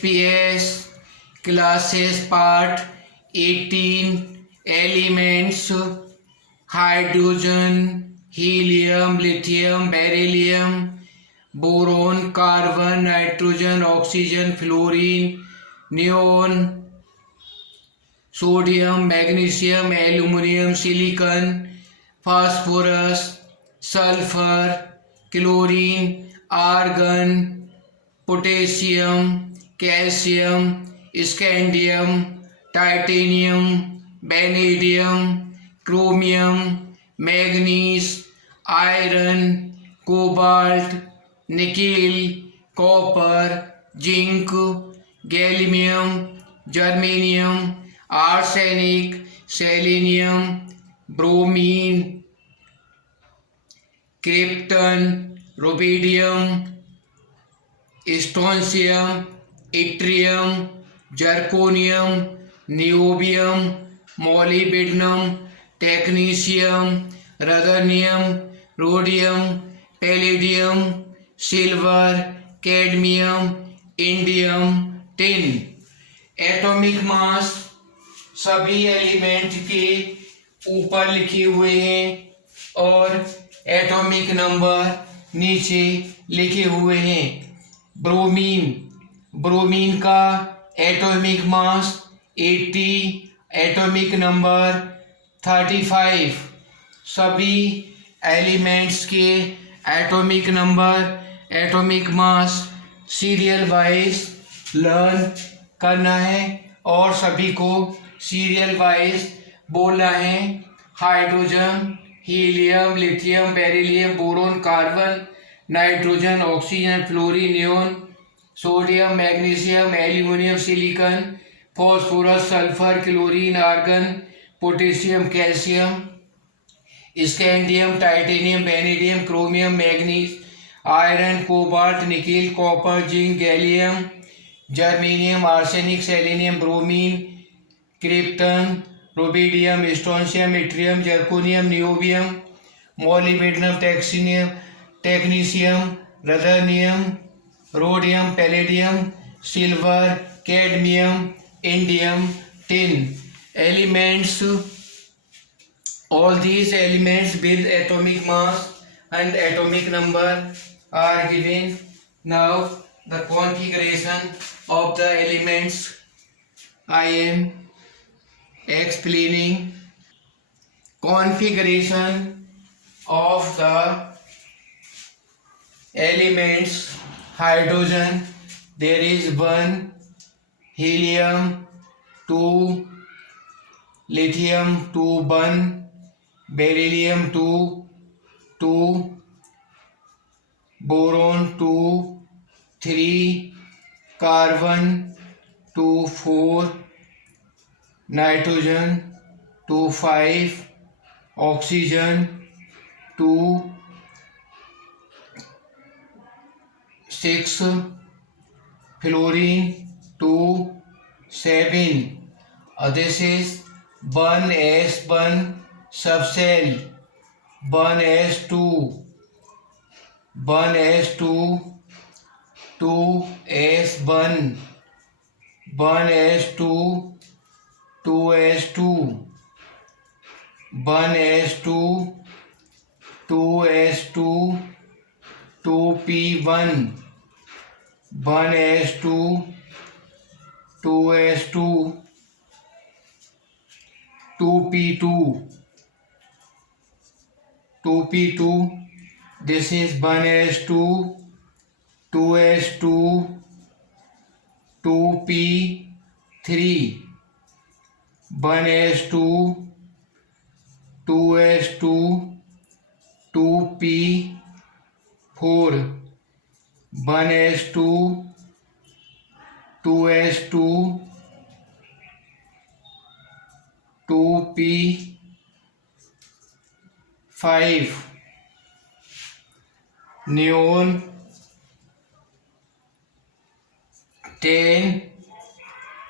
SPS classes part 18 elements hydrogen, helium, lithium, beryllium, boron, carbon, nitrogen, oxygen, fluorine, neon, sodium, magnesium, aluminum, silicon, phosphorus, sulfur, chlorine, argon, potassium, calcium, scandium, titanium, vanadium, chromium, manganese, iron, cobalt, nickel, copper, zinc, gallium, germanium, arsenic, selenium, bromine, krypton, rubidium, strontium, yttrium, zirconium, niobium, molybdenum, technetium, ruthenium, rhodium, palladium, silver, cadmium, indium, tin। Atomic mass सभी element के ऊपर लिखे हुए हैं और atomic number नीचे लिखे हुए हैं। ब्रोमीन का एटॉमिक मास 80, एटॉमिक नंबर 35। सभी एलिमेंट्स के atomic number, atomic mass serial wise learn करना है और सभी को सीरियल वाइज बोलना है। Hydrogen, helium, lithium, beryllium, boron, carbon, nitrogen, oxygen, fluorine, neon, sodium, magnesium, aluminium, silicon, phosphorus, sulphur, chlorine, argon, potassium, calcium, scandium, titanium, vanadium, chromium, manganese, iron, cobalt, nickel, copper, zinc, gallium, germanium, arsenic, selenium, bromine, krypton, rubidium, strontium, yttrium, zirconium, niobium, molybdenum, technetium, ruthenium, rhodium, palladium, silver, cadmium, indium, tin. Elements, all these elements with atomic mass and atomic number are given. Now the configuration of the elements I am explaining. Configuration of the elements: hydrogen, there is 1, helium 2, lithium 2 1, beryllium 2, boron 2, 3, carbon 2, 4, nitrogen 2, 5, oxygen 2, 6, fluorine 2, 7. This is 1s1 subcell, 1s2, 1s2, 2s1, 1s2, 2s2, 1s2, 2s2, 2p1, 1s2, 2s2, 2p2, 2p2, this is 1s2, 2s2, 2p3, 1s2, 2s2, 2p4, 1s2, 2s2, 2p5, neon 10,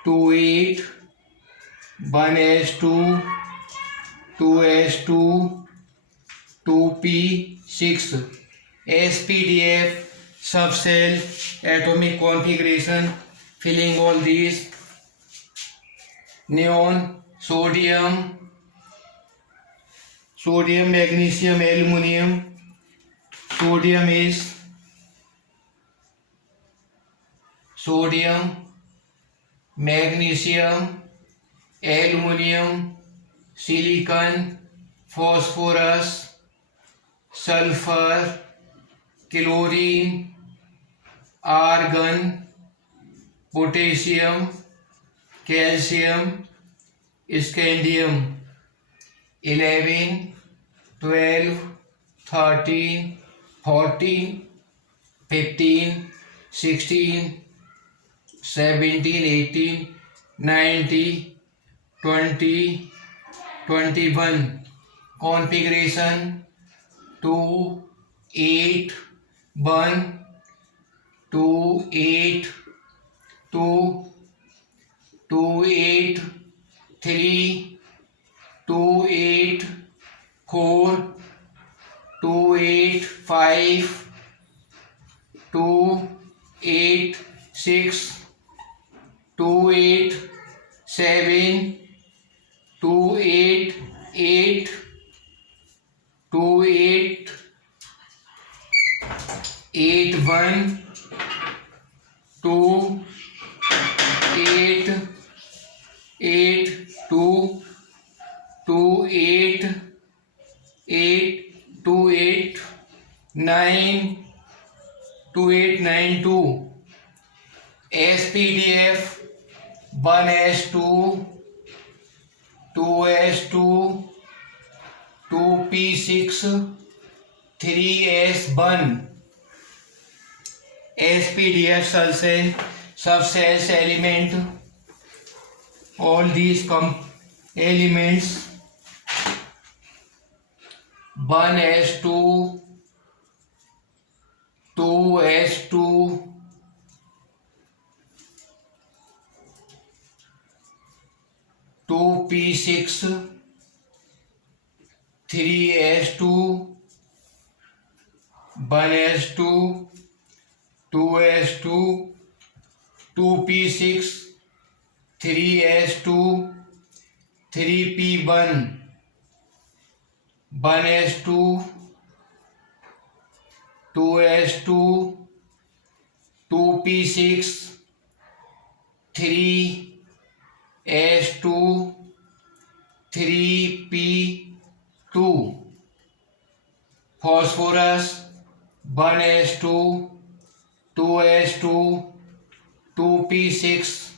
2, 8, 1s2, 2s2, 2p6, SPDF subcell atomic configuration filling all these. Neon, sodium, magnesium, aluminum. Sodium is sodium, magnesium, aluminum, silicon, phosphorus, sulfur, chlorine, argon, potassium, calcium, scandium. 11, 12, 13, 14, 15, 16, 17, 18, 19, 20, 21. Configuration 2, 8, 1, 2, 8, 2, 2, 8, 3, 2, 8, 4, 2, 8, 5, 2, 8, 6, 2, 8, 7, 2, 8, 8, 2, 8, 8, 1, 2, 8, 8, 2, 2, 8, 8, 2, 8, 9, 2, 8, 9, 2. SPDF 1S2, 2S2, 2P6, 3S1. SPDF subcells element. All these elements 1S2, 2S2, 2P6, 3S2, 1S2, 2S2, 2P6, 3S2, 3P1, 1S2, 2S2, 2P6, 3S2, 3P2. Phosphorus 1S2, 2S2, 2P6,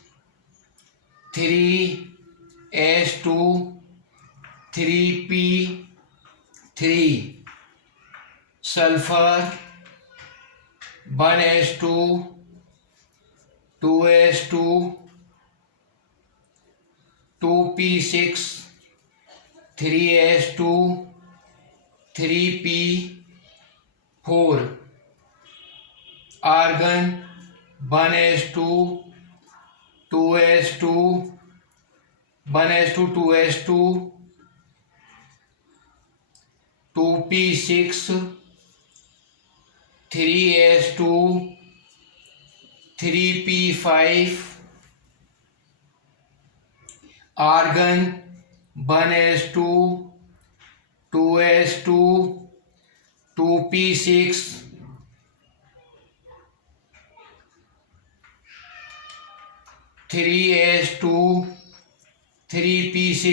3S2, 3P3. Sulfur 1S2, 2S2, 2P6, 3S2, 3P4. Argon 1S2, 2S2, 1S2, 2S2, 2P6, 3S2, 3P5. Argon 1S2, 2S2, 2P6, 3S2, 3P6.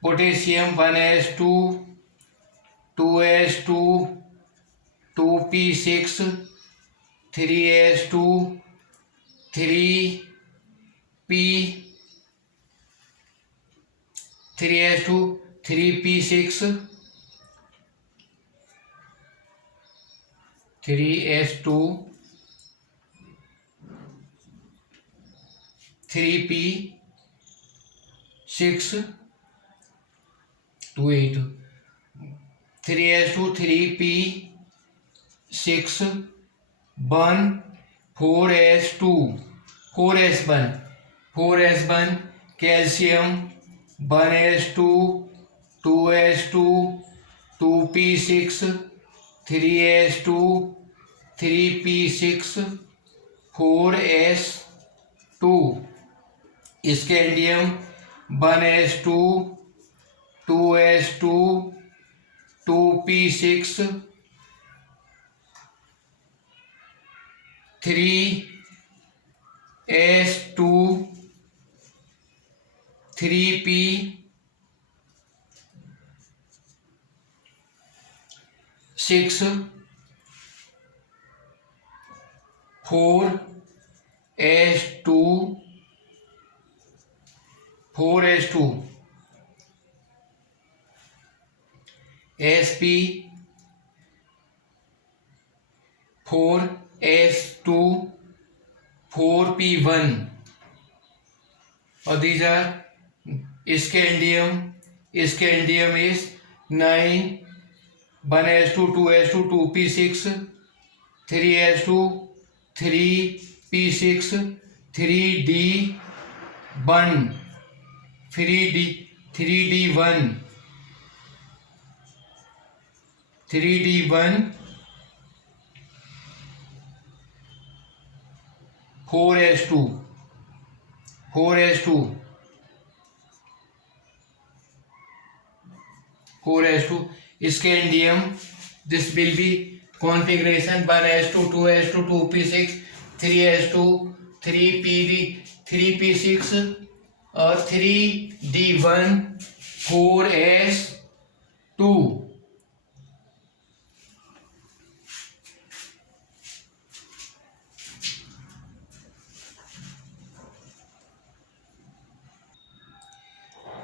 Potassium 1S2, 2S2, 2P6, 3S2, 3P, 3S2, 3P6, 3S2, 3P6, 2, 8, 3S2, 3P6, 1, 4S2, 4S1, 4S1. Calcium 1S2, 2S2, 2P6, 3S2, 3P6. 4s2, scandium 1s2, 2s2, 2p6, 3s2, 3p6, 4s2, sp, 4s2, 4p1, और these are scandium is 9, 1s2, 2s2, 2p6, 3s2, 3p6, 3d1, 3d1, 4s2, scandium. This will be configuration 1s2, 2s2, 2p6, 3s2, 3p6 और 3d1, 4s2.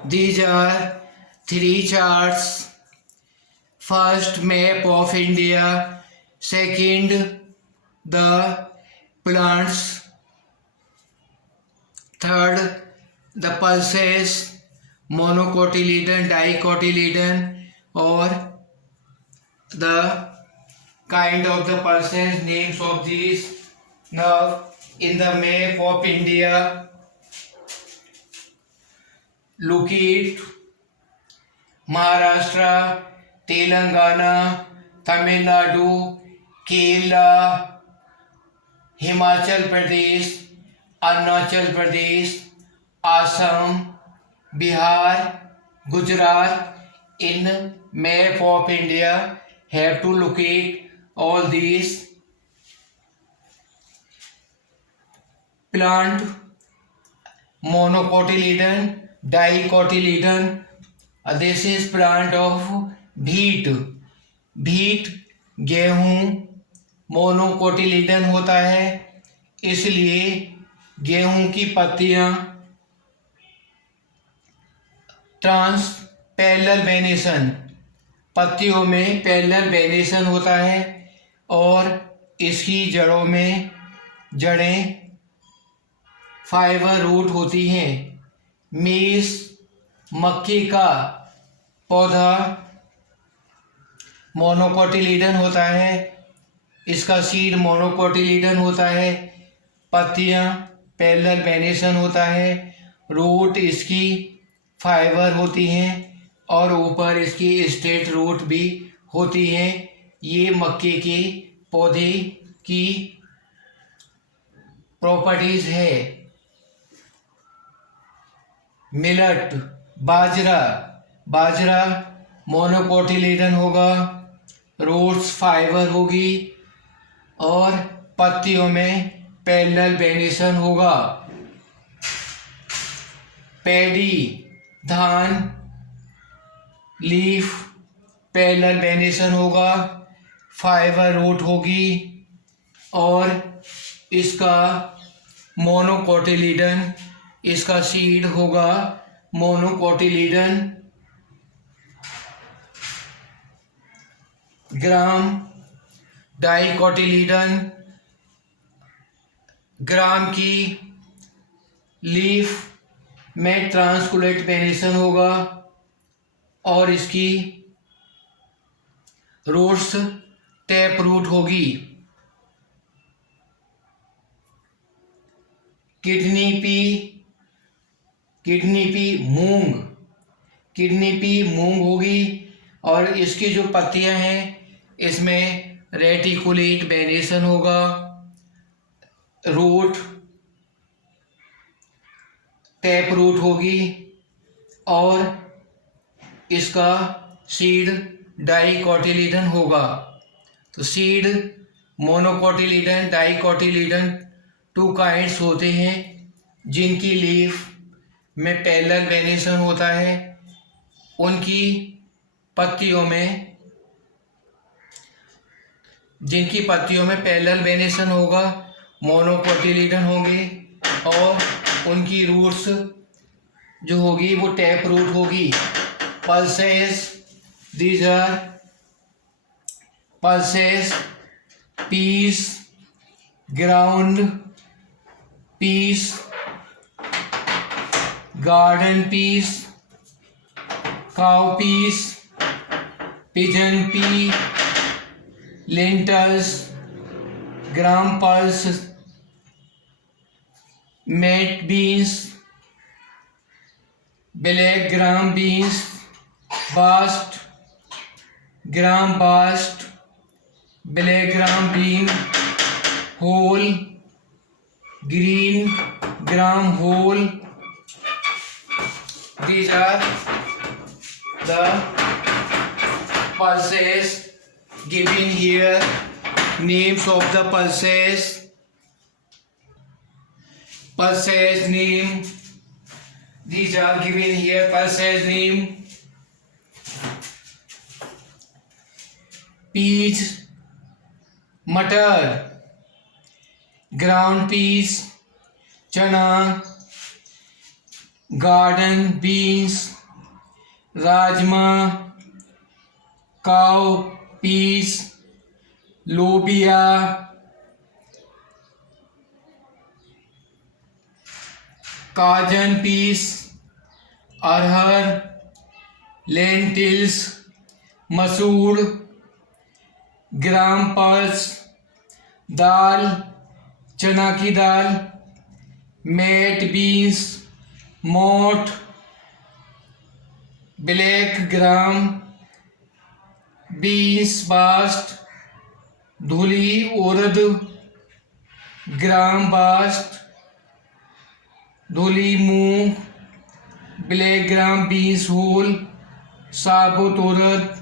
These are three charts. First, map of India. Second, the plants. Third, the pulses, monocotyledon, dicotyledon, or the kind of the pulses, names of these. Now, in the map of India, locate Maharashtra, Telangana, Tamil Nadu, Kerala, Himachal Pradesh, Arunachal Pradesh, Assam, Bihar, Gujarat. In map of India, have to locate all these plant, monocotyledon, dicotyledon. This is plant of wheat. wheat गेहूं मोनोकोटिलीडन होता है, इसलिए गेहूं की पत्तियां trans parallel venation, पत्तियों में parallel venation होता है और इसकी जड़ों में जड़ें फाइबर रूट होती हैं। मेस मक्के का पौधा मोनोकोटिलीडन होता है, इसका सीड मोनोकोटिलीडन होता है, पत्तियां पैरेलल वेनेशन होता है, रूट इसकी फाइबर होती हैं और ऊपर इसकी स्ट्रेट रूट भी होती हैं। ये मक्के के पौधे की प्रॉपर्टीज है। मिलट बाजरा मोनोकोटिलीडन होगा, रूट्स फाइबर होगी और पत्तियों में पैरेलल वेनेशन होगा। पैडी धान लीफ पैरेलल वेनेशन होगा, फाइबर रूट होगी और इसका मोनोकोटिलीडन, इसका सीड होगा मोनोकोटिलीडन। ग्राम डाइकोटिलीडन, ग्राम की लीफ में ट्रांसकुलेट वेनेशन होगा और इसकी रूट्स टैप रूट होगी। किडनी पी मूंग होगी और इसकी जो पत्तियां हैं इसमें रेटिकुलेट वेनेशन होगा। रूट टैप रूट होगी और इसका सीड डाइकोटिलीडन होगा। तो सीड मोनोकोटिलीडन, डाइकोटिलीडन 2 काइंड्स होते हैं जिनकी लीफ में पैरेलल वेनेशन होता है। उनकी पत्तियों में पैरेलल वेनेशन होगा, मोनोकोटिलीडन होंगे और उनकी रूट्स जो होगी वो टैप रूट होगी। Pulses, these are pulses, peas, ground peas, garden peas, cow peas, pigeon pea, lentils, gram pulse, mat beans, black gram beans, bast, gram bast, black gram bean, whole, green gram whole. These are the pulses given here. Names of the pulses. Pulses name. These are given here. Pulses name. Peas, मटर, ground peas, चना, garden beans, राजमा, cow peas, लोबिया, cajan piece, अरहर, lentils, मसूर, ग्राम pulse, दाल, चना की दाल, mat beans, मोठ, black gram beans, bast, धुली उड़द, ग्राम bast, धुली मूंग, ब्लैक ग्राम बीन्स होल, साबुत उड़द,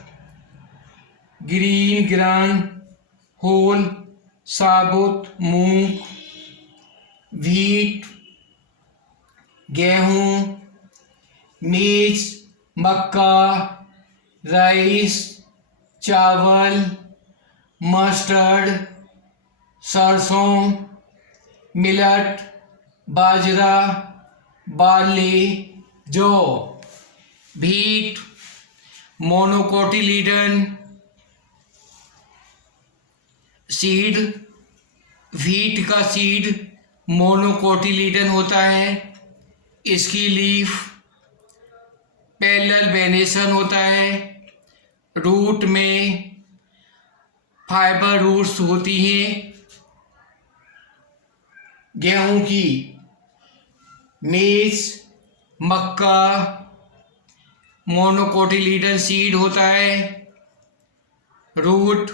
ग्रीन ग्राम होल, साबुत मूंग, व्हीट, गेहूँ, मेज, मक्का, राइस, चावल, मस्टर्ड, सरसों, मिलट, बाजरा, बार्ली, जौ। व्हीट मोनोकोटिलीडन सीड, व्हीट का सीड मोनोकोटिलीडन होता है। इसकी लीफ पैरेलल वेनेशन होता है। रूट में फाइबर रूट्स होती हैं। गेहूं की, मेज, मक्का मोनोकोटिलीडन सीड होता है। रूट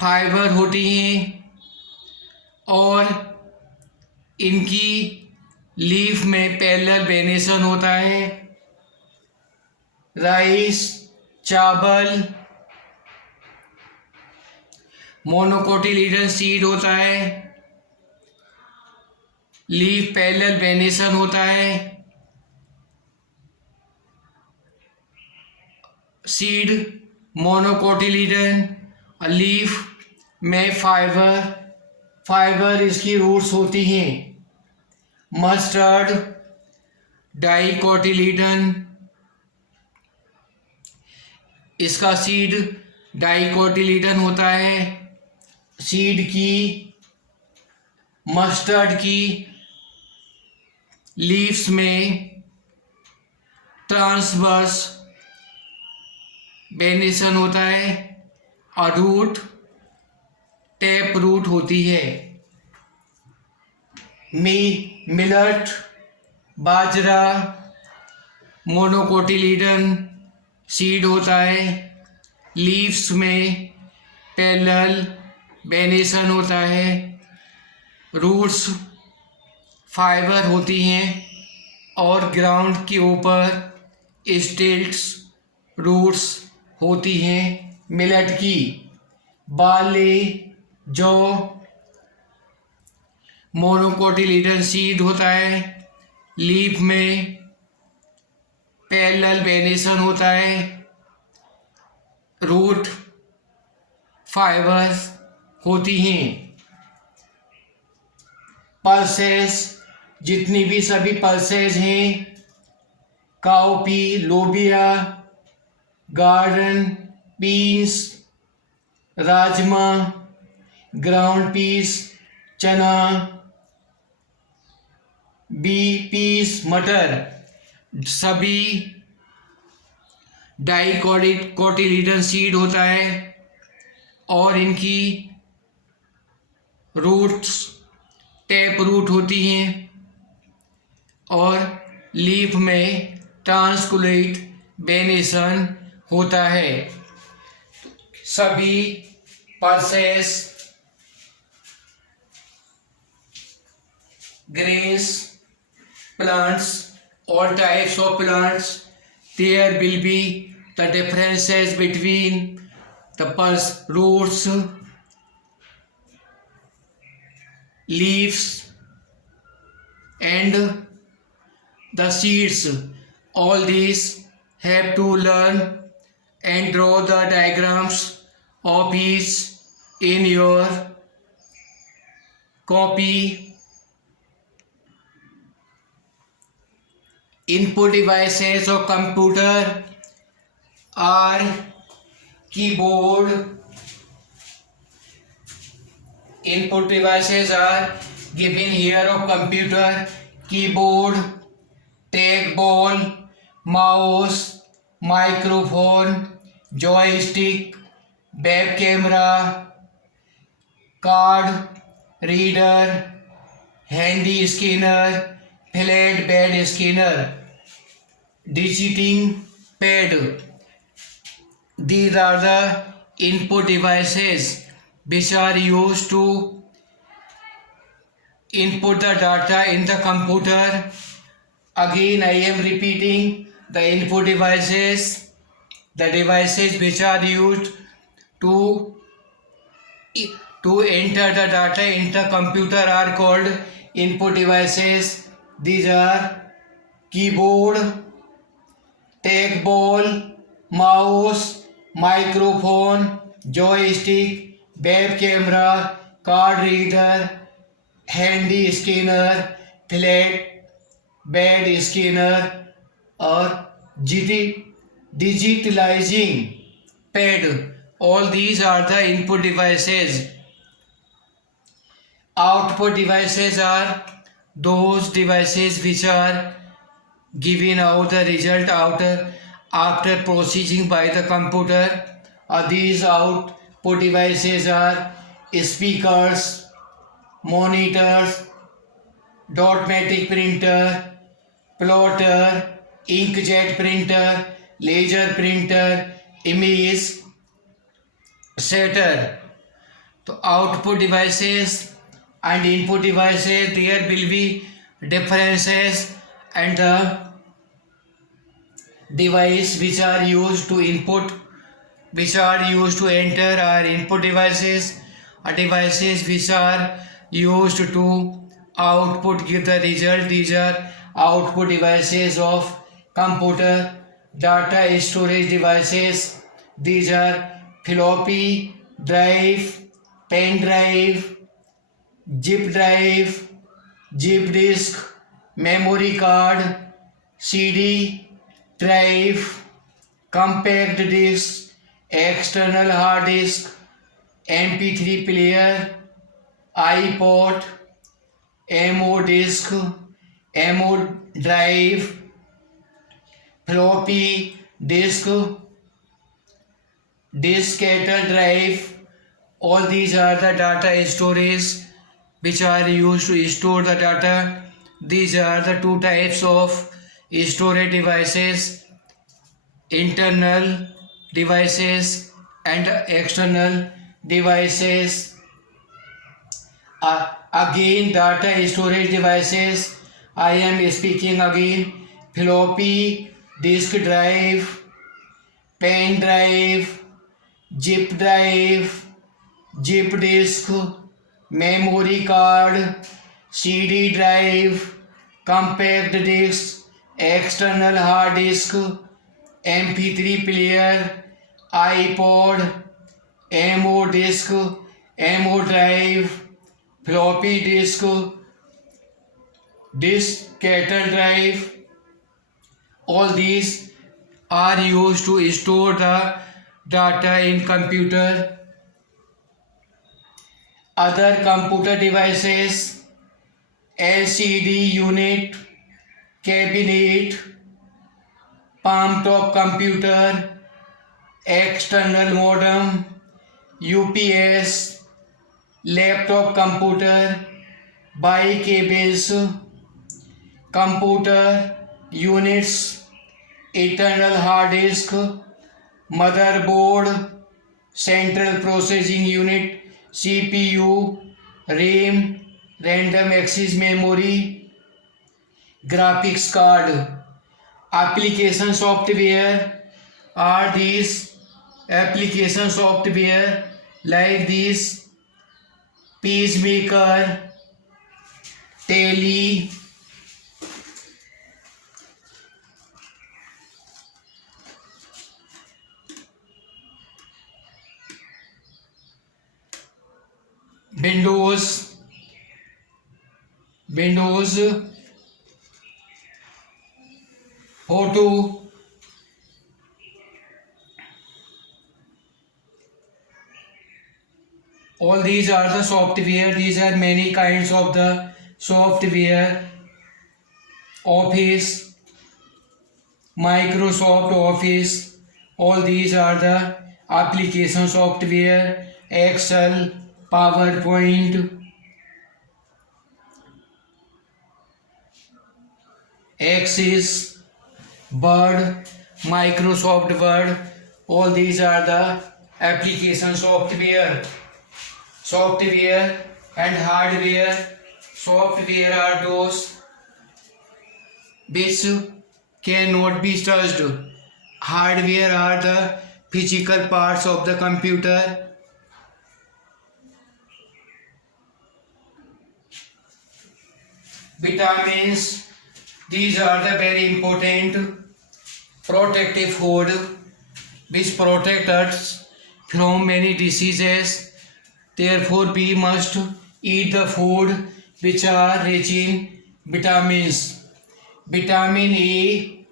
फाइबर होती हैं और इनकी लीफ में पैरेलल वेनेशन होता है। राइस, चावल मोनोकोटिलीडन सीड होता है। लीफ पैरेलल वेनेशन होता है। सीड मोनोकोटिलीडन, लीफ में फाइबर इसकी रूट्स होती हैं। मस्टर्ड डाइकोटिलीडन, इसका सीड डाइकोटिलीडन होता है। सीड की, मस्टर्ड की लीव्स में ट्रांसवर्स वेनेशन होता है और रूट टैप रूट होती है। मिलट, बाजरा मोनोकोटिलीडन सीड होता है। लीव्स में पैरेलल वेनेशन होता है, रूट्स फाइबर होती हैं और ग्राउंड के ऊपर स्टिल्ट्स रूट्स होती हैं मिलेट की। बार्ले जौ मोनोकोटिलीडन सीड होता है। लीफ में पैरेलल वेनेशन होता है। रूट फाइबर्स होती हैं। पल्सेस, जितनी भी सभी पल्सेस हैं, काउपी, लोबिया, गार्डन बीन्स, राजमा, ग्राउंड पीस, चना, पीस, मटर, सभी डाइकोटिलीडन सीड होता है और इनकी रूट्स टैप रूट होती हैं और लीफ में ट्रांसकुलेट वेनेशन होता है। सभी pulses, grains, plants, all types of plants, there will be the differences between the pulse roots, leaves and the seeds. All these have to learn and draw the diagrams of each in your copy. Input devices of computer are keyboard. Input devices are given here of computer: keyboard, trackball, mouse, microphone, joystick, web camera, card reader, handy scanner, flat bed scanner, digiting pad. These are the input devices which are used to input the data in the computer. Again I am repeating the input devices. The devices which are used to enter the data in the computer are called input devices. These are keyboard, trackball, mouse, microphone, joystick, web camera, card reader, handy scanner, flat bed scanner और digitalizing pad. All these are the input devices. Output devices are those devices which are giving out the result after processing by the computer. These output devices are speakers, monitors, dotmatic printer, plotter, inkjet printer, laser printer, image setter. तो output devices and input devices, there will be differences, and the device which are used to input, which are used to enter are input devices. Devices which are used to output give the result, these are output devices of computer. Data storage devices, these are floppy drive, pen drive, zip drive, zip disk, memory card, CD drive, compact disk, external hard disk, MP3 player, iPod, MO disk, MO drive, floppy disk, diskette drive. All these are the data storage which are used to store the data. These are the two types of storage devices: internal devices and external devices. Again, data storage devices. I am speaking again. Floppy disk drive, pen drive, zip drive, zip disk, memory card, CD drive, compact disc, external hard disk, MP3 player, iPod, MO disk, MO drive, floppy disk, diskette drive. All these are used to store the data in computer. Other computer devices: LCD unit, cabinet, palm top computer, external modem, UPS, laptop computer, bicables, computer units, internal hard disk, motherboard, central processing unit, CPU, RAM, random access memory, graphics card. Application software are these application software like this: Pacemaker, Tally, Windows, Photo, all these are the software. These are many kinds of the software. Office, Microsoft Office, all these are the application software. Excel, PowerPoint, Access, Word, Microsoft Word, all these are the application software. Software and hardware. Software are those which cannot be touched. Hardware are the physical parts of the computer. Vitamins, these are the very important protective food which protect us from many diseases. Therefore, we must eat the food which are rich in vitamins. Vitamin A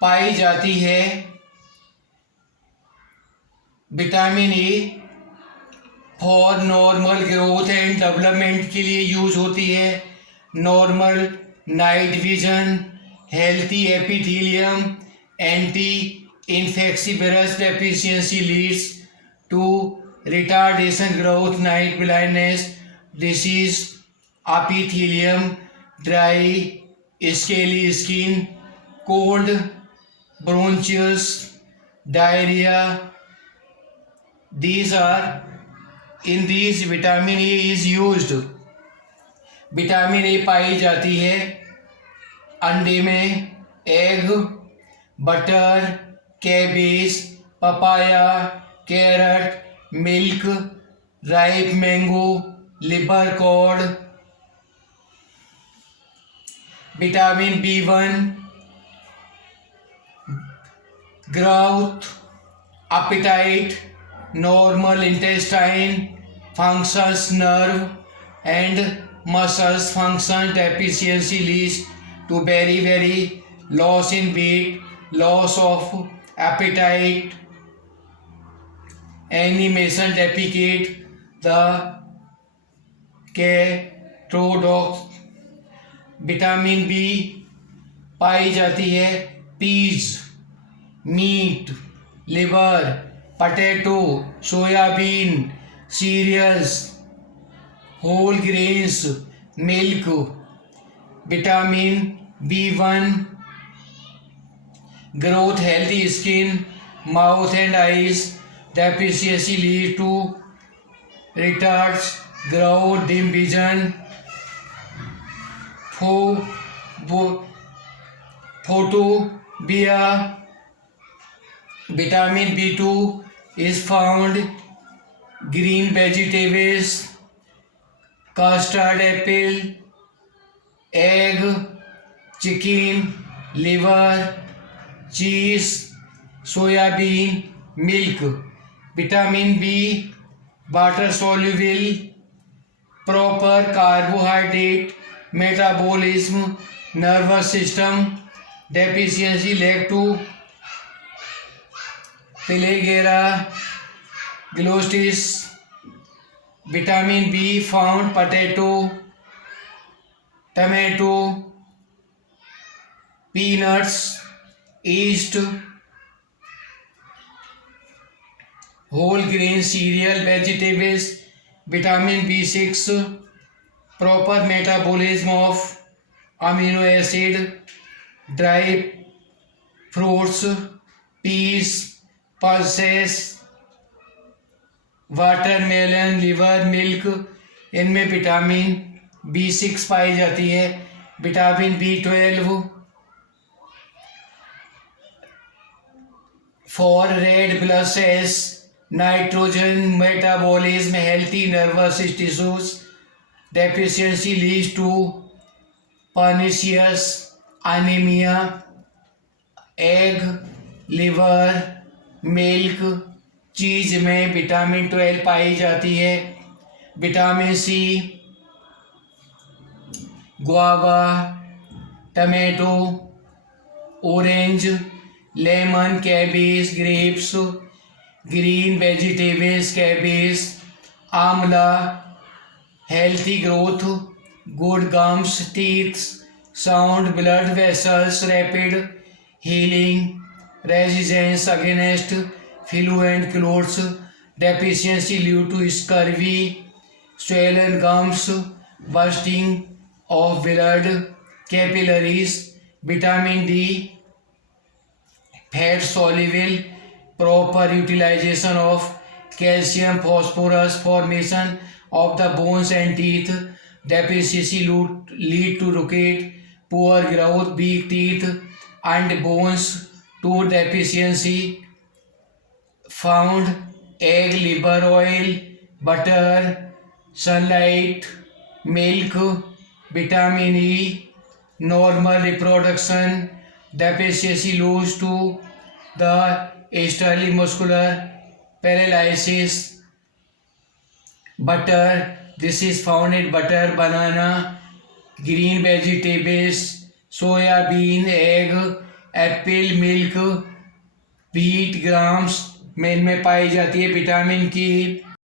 पाई जाती है. Vitamin A for normal growth and development के लिए use होती है. Normal night vision, healthy epithelium, anti infectious deficiency leads to retardation growth, night blindness, disease, epithelium, dry, scaly skin, cold, bronchitis, diarrhea. These are in these vitamin A is used. Vitamin A पाई जाती है अंडे में, egg, butter, cabbage, papaya, carrot, milk, ripe mango, liver cord. Vitamin B1 growth, appetite, normal intestine functions, nerve and muscles function deficiency leads to very loss in weight, loss of appetite, animation deficit, the ketotox. Vitamin B पाई जाती है peas, meat, liver, potato, soybean, cereals, whole grains, milk. Vitamin B1 growth, healthy skin, mouth and eyes. Deficiency lead to retards growth, dim vision, photobia. Vitamin B2 is found green vegetables, custard apple, egg, chicken, liver, cheese, soybean, milk. Vitamin B water soluble, proper carbohydrate metabolism, nervous system deficiency lead to pellagra glostis. Vitamin B found potato, tomato, peanuts, yeast, whole grain cereal, vegetables. Vitamin B6 proper metabolism of amino acid, dry fruits, peas, pulses, watermelon, liver, milk, इनमें vitamin B6 पाई जाती है। Vitamin B12 for red blood cells, nitrogen metabolism, healthy nervous tissues deficiency leads to pernicious anaemia. Egg, liver, milk, cheese में vitamin 12 पाई जाती है। Vitamin C guava, tomato, orange, lemon, cabbage, grapes, green vegetables, cabbage, amla, healthy growth, good gums, teeth, sound blood vessels, rapid healing, resistance against flu and clothes deficiency due to scurvy, swollen gums, bursting of blood capillaries. Vitamin D fat soluble, proper utilization of calcium, phosphorus, formation of the bones and teeth. Deficiency lead to rocket, poor growth, weak teeth and bones. Tooth deficiency found egg, liver oil, butter, sunlight, milk. Vitamin E normal reproduction, deficiency leads to the early muscular paralysis. Butter, this is found in butter, banana, green vegetables, soya bean, egg, apple, milk, wheat, grams में इनमें पाई जाती है। Vitamin की